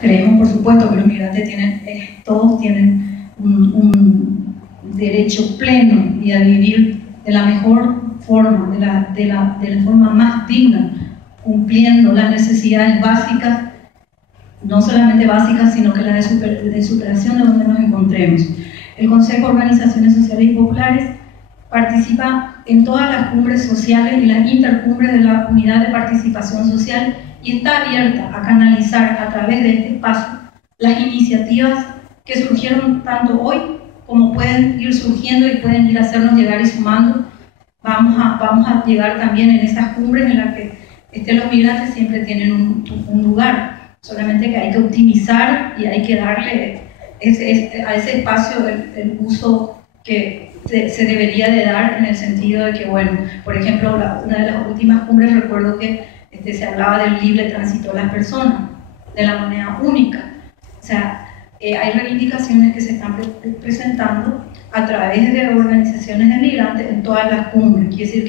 Creemos, por supuesto, que los migrantes tienen, todos tienen un derecho pleno y a vivir de la mejor forma, de la forma más digna, cumpliendo las necesidades básicas, no solamente básicas, sino que las de superación de donde nos encontremos. El Consejo de Organizaciones Sociales y Populares participa en todas las cumbres sociales y las intercumbres de la Unidad de Participación Social y está abierta a canalizar a través de este espacio las iniciativas que surgieron tanto hoy como pueden ir surgiendo y pueden ir a hacernos llegar y sumando. Vamos a llegar también en esas cumbres en las que los migrantes siempre tienen un lugar, solamente que hay que optimizar y hay que darle a ese espacio el uso que se debería de dar, en el sentido de que, bueno, por ejemplo, una de las últimas cumbres recuerdo que se hablaba del libre tránsito de las personas, de la moneda única. O sea, hay reivindicaciones que se están presentando a través de organizaciones de migrantes en todas las cumbres. Quiere decir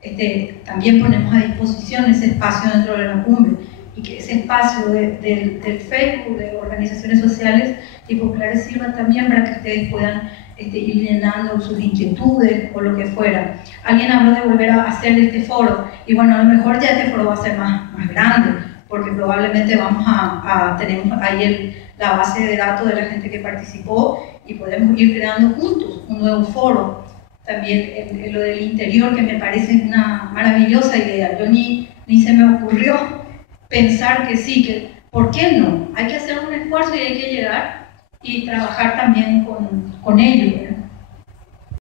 que también ponemos a disposición ese espacio dentro de la cumbre, y que ese espacio del Facebook, de organizaciones sociales y populares, sirva también para que ustedes puedan ir llenando sus inquietudes o lo que fuera. Alguien habló de volver a hacer este foro, y bueno, a lo mejor ya este foro va a ser más grande, porque probablemente tenemos ahí la base de datos de la gente que participó, y podemos ir creando juntos un nuevo foro. También lo del interior, que me parece una maravillosa idea. Yo ni se me ocurrió pensar que sí, que ¿por qué no? Hay que hacer un esfuerzo y hay que llegar y trabajar también con ellos.